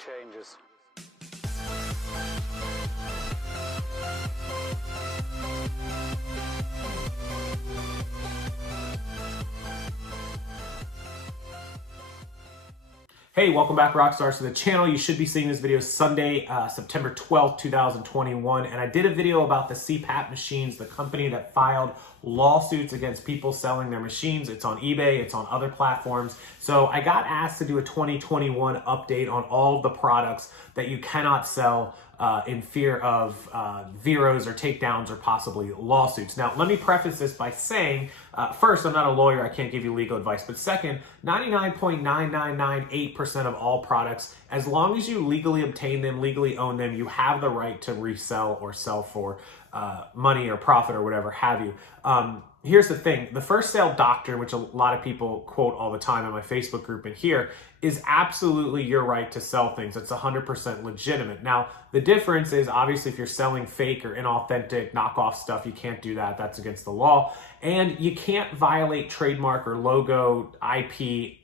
changes. Hey, welcome back, Rockstars, to the channel. You should be seeing this video Sunday, September 12th, 2021. And I did a video about the CPAP machines, the company that filed lawsuits against people selling their machines. It's on eBay, it's on other platforms. So I got asked to do a 2021 update on all of the products that you cannot sell in fear of veros or takedowns or possibly lawsuits. Now, let me preface this by saying, first, I'm not a lawyer, I can't give you legal advice, but second, 99.9998% of all products, as long as you legally obtain them, legally own them, you have the right to resell or sell for money or profit or whatever have you. Here's the thing, the first sale doctrine, which a lot of people quote all the time in my Facebook group and here, is absolutely your right to sell things. It's 100% legitimate. Now, the difference is obviously if you're selling fake or inauthentic knockoff stuff, you can't do that. That's against the law. And you can't violate trademark or logo IP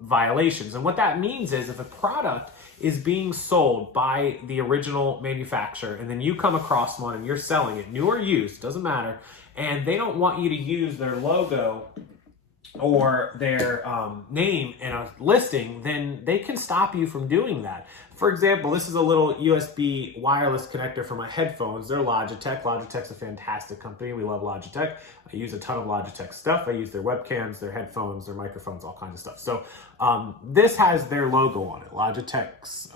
violations. And what that means is if a product is being sold by the original manufacturer and then you come across one and you're selling it, new or used, doesn't matter, and they don't want you to use their logo or their name in a listing, then they can stop you from doing that. For example, this is a little USB wireless connector for my headphones. They're Logitech. Logitech's a fantastic company. We love Logitech. I use a ton of Logitech stuff. I use their webcams, their headphones, their microphones, all kinds of stuff. So this has their logo on it, Logitech's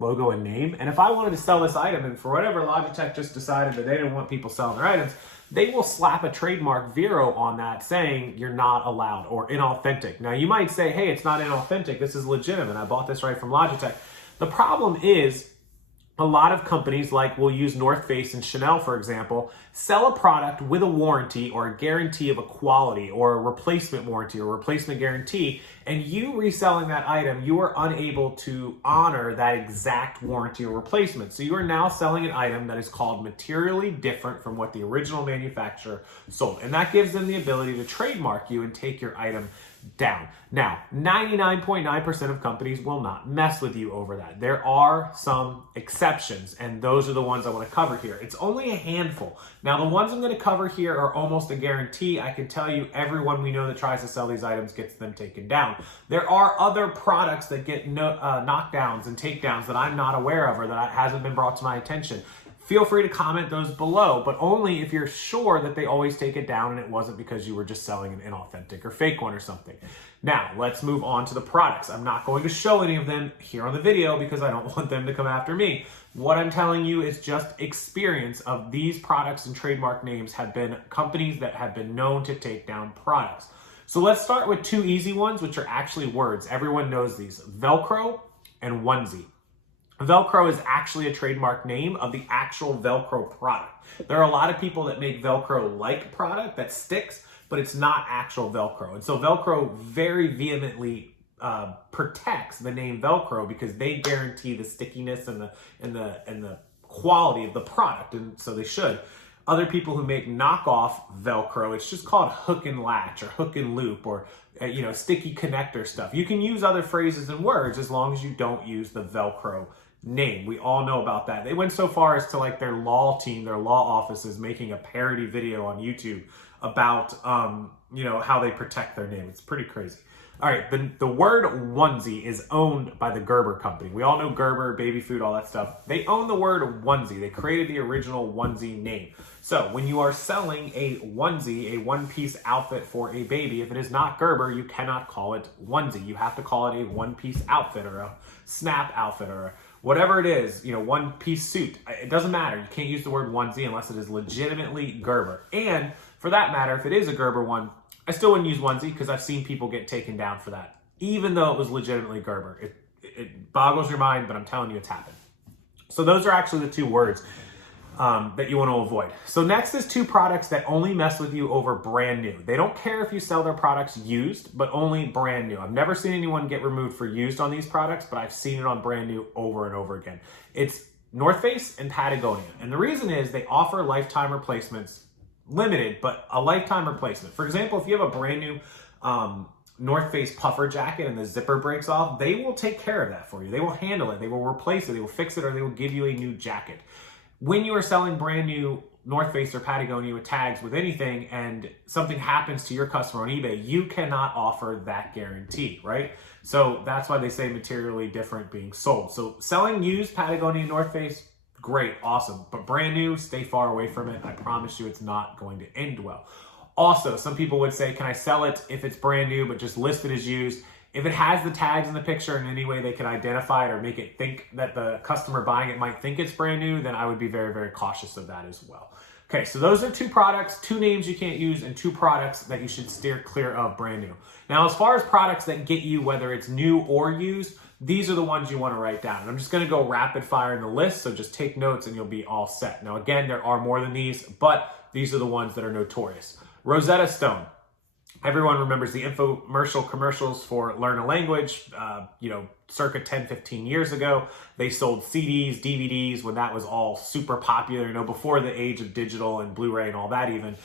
logo and name. And if I wanted to sell this item and for whatever Logitech just decided that they didn't want people selling their items, they will slap a trademark vero on that saying you're not allowed or inauthentic. Now you might say, hey, it's not inauthentic, this is legitimate. I bought this right from Logitech. The problem is a lot of companies, like we'll use North Face and Chanel, for example, sell a product with a warranty or a guarantee of a quality or a replacement warranty or replacement guarantee, and you reselling that item, you are unable to honor that exact warranty or replacement. So you are now selling an item that is called materially different from what the original manufacturer sold. And that gives them the ability to trademark you and take your item down. Now, 99.9% of companies will not mess with you over that. There are some exceptions, and those are the ones I want to cover here. It's only a handful. Now, the ones I'm going to cover here are almost a guarantee. I can tell you everyone we know that tries to sell these items gets them taken down. There are other products that get knockdowns and takedowns that I'm not aware of or that hasn't been brought to my attention. Feel free to comment those below, but only if you're sure that they always take it down and it wasn't because you were just selling an inauthentic or fake one or something. Now, let's move on to the products. I'm not going to show any of them here on the video because I don't want them to come after me. What I'm telling you is just experience of these products and trademark names have been companies that have been known to take down products. So let's start with two easy ones, which are actually words. Everyone knows these: Velcro and onesie. Velcro is actually a trademark name of the actual Velcro product. There are a lot of people that make Velcro-like product that sticks, but it's not actual Velcro. And so Velcro very vehemently protects the name Velcro because they guarantee the stickiness and the quality of the product, and so they should. Other people who make knockoff Velcro, it's just called hook and latch or hook and loop or sticky connector stuff. You can use other phrases and words as long as you don't use the Velcro name. We all know about that. They went so far as to, like, their law team, their law offices, making a parody video on YouTube about how they protect their name. It's pretty crazy. All right, the word onesie is owned by the Gerber company. We all know Gerber, baby food, all that stuff. They own the word onesie. They created the original onesie name. So when you are selling a onesie, a one-piece outfit for a baby, if it is not Gerber, you cannot call it onesie. You have to call it a one-piece outfit or a snap outfit or whatever it is, one-piece suit. It doesn't matter. You can't use the word onesie unless it is legitimately Gerber. And for that matter, if it is a Gerber one, I still wouldn't use onesie because I've seen people get taken down for that, even though it was legitimately Gerber. It boggles your mind, but I'm telling you it's happened. So those are actually the two words that you want to avoid. So next is two products that only mess with you over brand new. They don't care if you sell their products used, but only brand new. I've never seen anyone get removed for used on these products, but I've seen it on brand new over and over again. It's North Face and Patagonia. And the reason is they offer lifetime replacements, limited, but a lifetime replacement. For example, if you have a brand new North Face puffer jacket and the zipper breaks off, they will take care of that for you. They will handle it. They will replace it. They will fix it, or they will give you a new jacket. When you are selling brand new North Face or Patagonia with tags with anything and something happens to your customer on eBay, you cannot offer that guarantee, right? So that's why they say materially different being sold. So selling used Patagonia and North Face, great, awesome. But brand new, stay far away from it. I promise you it's not going to end well. Also, some people would say, can I sell it if it's brand new but just list it as used? If it has the tags in the picture in any way they can identify it or make it think that the customer buying it might think it's brand new, then I would be very, very cautious of that as well. Okay, so those are 2 products, 2 names you can't use, and 2 products that you should steer clear of brand new. Now, as far as products that get you, whether it's new or used, these are the ones you want to write down. And I'm just going to go rapid fire in the list, so just take notes and you'll be all set. Now, again, there are more than these, but these are the ones that are notorious. Rosetta Stone. Everyone remembers the infomercial commercials for Learn a Language, circa 10, 15 years ago. They sold CDs, DVDs when that was all super popular, before the age of digital and Blu-ray and all that even.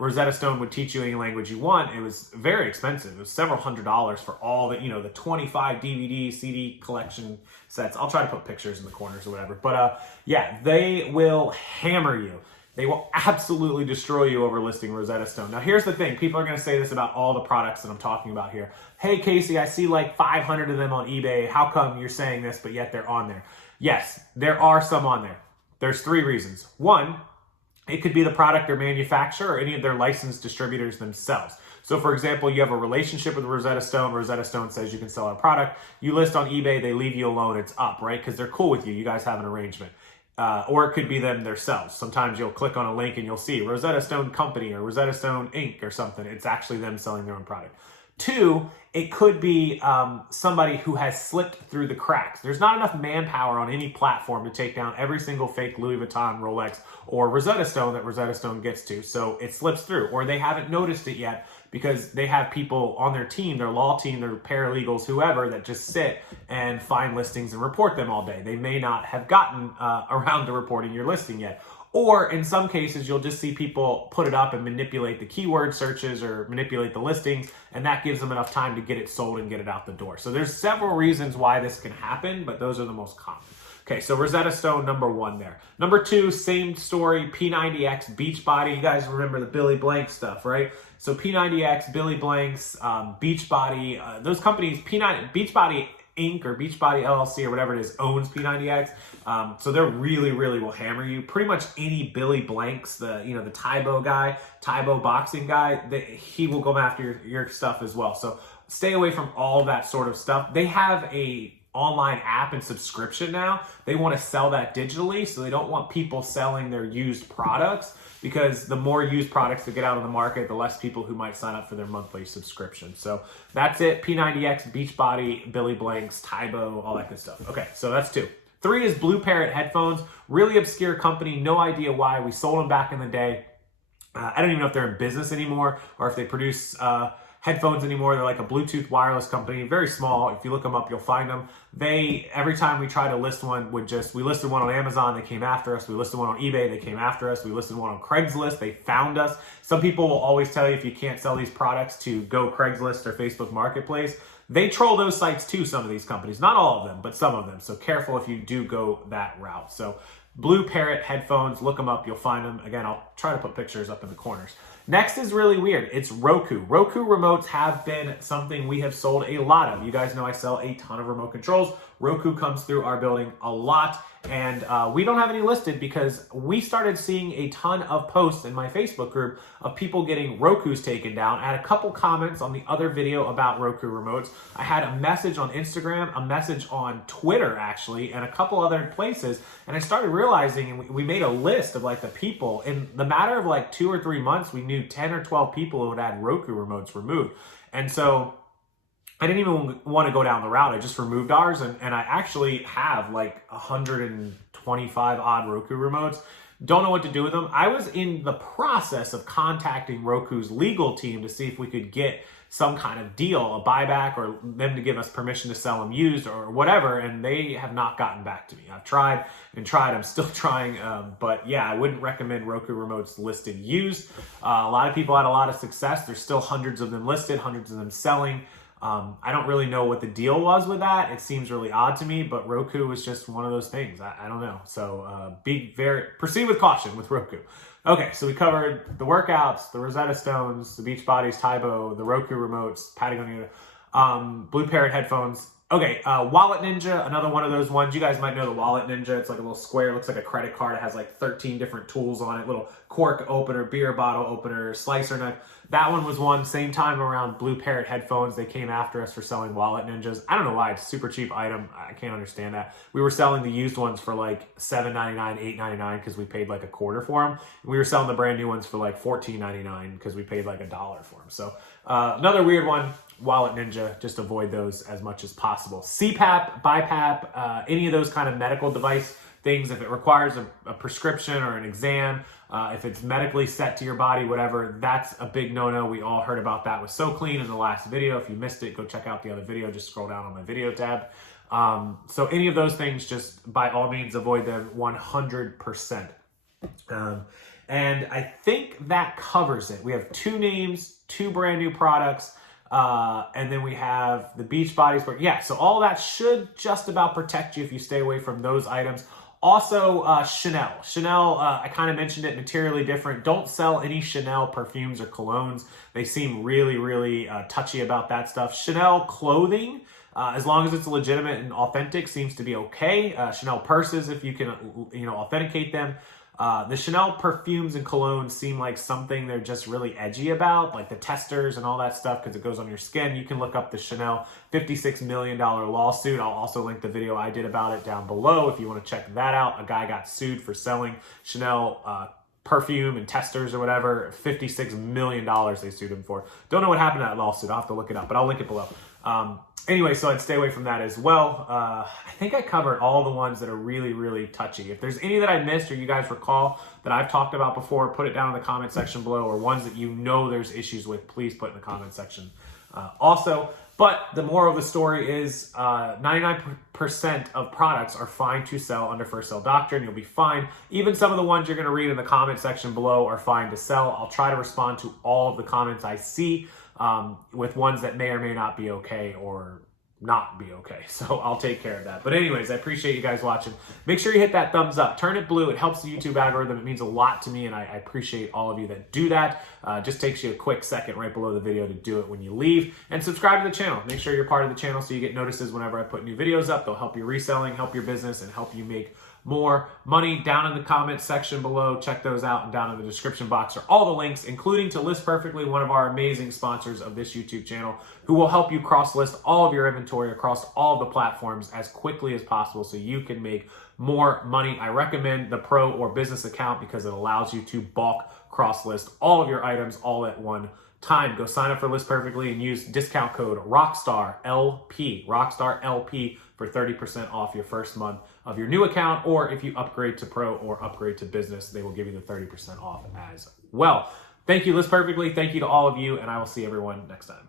Rosetta Stone would teach you any language you want. It was very expensive. It was several $100s for all the, the 25 DVD, CD collection sets. I'll try to put pictures in the corners or whatever. But yeah, they will hammer you. They will absolutely destroy you over listing Rosetta Stone. Now, here's the thing. People are going to say this about all the products that I'm talking about here. Hey, Casey, I see like 500 of them on eBay. How come you're saying this, but yet they're on there? Yes, there are some on there. There's 3 reasons. 1, it could be the product or manufacturer or any of their licensed distributors themselves. So, for example, you have a relationship with Rosetta Stone. Rosetta Stone says you can sell our product. You list on eBay, they leave you alone. It's up, right? Because they're cool with you. You guys have an arrangement. Or it could be them themselves. Sometimes you'll click on a link and you'll see Rosetta Stone Company or Rosetta Stone Inc. or something. It's actually them selling their own product. 2, it could be somebody who has slipped through the cracks. There's not enough manpower on any platform to take down every single fake Louis Vuitton, Rolex, or Rosetta Stone that Rosetta Stone gets to. So it slips through, or they haven't noticed it yet because they have people on their team, their law team, their paralegals, whoever, that just sit and find listings and report them all day. They may not have gotten around to reporting your listing yet. Or in some cases, you'll just see people put it up and manipulate the keyword searches or manipulate the listings, and that gives them enough time to get it sold and get it out the door. So there's several reasons why this can happen, but those are the most common. Okay, so Rosetta Stone, number 1 there. Number 2, same story, P90X, Beachbody. You guys remember the Billy Blank stuff, right? So P90X, Billy Blanks, Beachbody, those companies, Beachbody Inc. or Beachbody LLC or whatever it is owns P90X. So they're really, really will hammer you. Pretty much any Billy Blanks, the Taibo guy, Taibo boxing guy, he will go after your stuff as well. So stay away from all that sort of stuff. They have a online app and subscription now. They want to sell that digitally, so they don't want people selling their used products, because the more used products that get out on the market, the less people who might sign up for their monthly subscription. So that's it. P90X, Beachbody, Billy Blanks, Taibo, all that good stuff. Okay, so that's 2. 3 is Blue Parrot headphones. Really obscure company. No idea why. We sold them back in the day. I don't even know if they're in business anymore or if they produce headphones anymore. They're like a Bluetooth wireless company, very small. If you look them up, you'll find them. Every time we try to list one, we listed one on Amazon, they came after us. We listed one on eBay, they came after us. We listed one on Craigslist, they found us. Some people will always tell you if you can't sell these products to go Craigslist or Facebook Marketplace. They troll those sites too, some of these companies. Not all of them, but some of them. So careful if you do go that route. So Blue Parrot headphones, look them up, you'll find them. Again, I'll try to put pictures up in the corners. Next is really weird. It's Roku. Roku remotes have been something we have sold a lot of. You guys know I sell a ton of remote controls. Roku comes through our building a lot, and we don't have any listed because we started seeing a ton of posts in my Facebook group of people getting Rokus taken down. I had a couple comments on the other video about Roku remotes. I had a message on Instagram, a message on Twitter actually, and a couple other places, and I started realizing, and we made a list of like the people. In the matter of like 2 or 3 months, we knew 10 or 12 people who had Roku remotes removed. And so I didn't even want to go down the route. I just removed ours, and I actually have like 125 odd Roku remotes. Don't know what to do with them. I was in the process of contacting Roku's legal team to see if we could get some kind of deal, a buyback, or them to give us permission to sell them used or whatever, and they have not gotten back to me. I've tried and tried. I'm still trying, but yeah, I wouldn't recommend Roku remotes listed used. A lot of people had a lot of success. There's still hundreds of them listed, hundreds of them selling. I don't really know what the deal was with that. It seems really odd to me, but Roku was just one of those things. I don't know. So proceed with caution with Roku. Okay, so we covered the workouts, the Rosetta Stones, the Beachbodies, Taibo, the Roku remotes, Patagonia, Blue Parrot headphones. Okay, Wallet Ninja, another one of those ones. You guys might know the Wallet Ninja. It's like a little square, looks like a credit card. It has like 13 different tools on it, little cork opener, beer bottle opener, slicer knife. That one was one. Same time around Blue Parrot headphones, they came after us for selling Wallet Ninjas. I don't know why. It's a super cheap item. I can't understand that. We were selling the used ones for like $7.99, $8.99 because we paid like a quarter for them. And we were selling the brand new ones for like $14.99 because we paid like $1 for them. So another weird one. Wallet Ninja, just avoid those as much as possible. CPAP, BiPAP, any of those kind of medical device things, if it requires a prescription or an exam, if it's medically set to your body, whatever, that's a big no-no. We all heard about that with So Clean in the last video. If you missed it, go check out the other video. Just scroll down on my video tab. So any of those things, just by all means avoid them 100%. And I think that covers it. We have 2 names, 2 brand new products, and then we have the Beachbodies. But yeah, so all that should just about protect you if you stay away from those items. Also, Chanel. Chanel, I kind of mentioned it, materially different. Don't sell any Chanel perfumes or colognes. They seem really, really touchy about that stuff. Chanel clothing, as long as it's legitimate and authentic, seems to be okay. Chanel purses, if you can, authenticate them. The Chanel perfumes and colognes seem like something they're just really edgy about, like the testers and all that stuff, because it goes on your skin. You can look up the Chanel $56 million lawsuit. I'll also link the video I did about it down below if you want to check that out. A guy got sued for selling Chanel perfume and testers or whatever. $56 million they sued him for. Don't know what happened to that lawsuit. I'll have to look it up, but I'll link it below. Anyway, so I'd stay away from that as well. I think I covered all the ones that are really, really touchy. If there's any that I missed or you guys recall that I've talked about before, put it down in the comment section below, or ones that you know there's issues with, please put in the comment section also. But the moral of the story is 99% of products are fine to sell under First Sale Doctrine. You'll be fine. Even some of the ones you're going to read in the comment section below are fine to sell. I'll try to respond to all of the comments I see, with ones that may or may not be okay or not be okay. So I'll take care of that. But anyways, I appreciate you guys watching. Make sure you hit that thumbs up. Turn it blue. It helps the YouTube algorithm. It means a lot to me, and I appreciate all of you that do that. Just takes you a quick second right below the video to do it when you leave. And subscribe to the channel. Make sure you're part of the channel so you get notices whenever I put new videos up. They'll help your reselling, help your business, and help you make more money. Down in the comments section below, check those out, and down in the description box are all the links, including to List Perfectly, one of our amazing sponsors of this YouTube channel, who will help you cross-list all of your inventory across all of the platforms as quickly as possible so you can make more money. I recommend the Pro or Business account because it allows you to bulk cross-list all of your items all at one time. Go sign up for List Perfectly and use discount code ROCKSTARLP, ROCKSTARLP, for 30% off your first month of your new account, or if you upgrade to Pro or upgrade to Business, they will give you the 30% off as well. Thank you, List Perfectly. Thank you to all of you, and I will see everyone next time.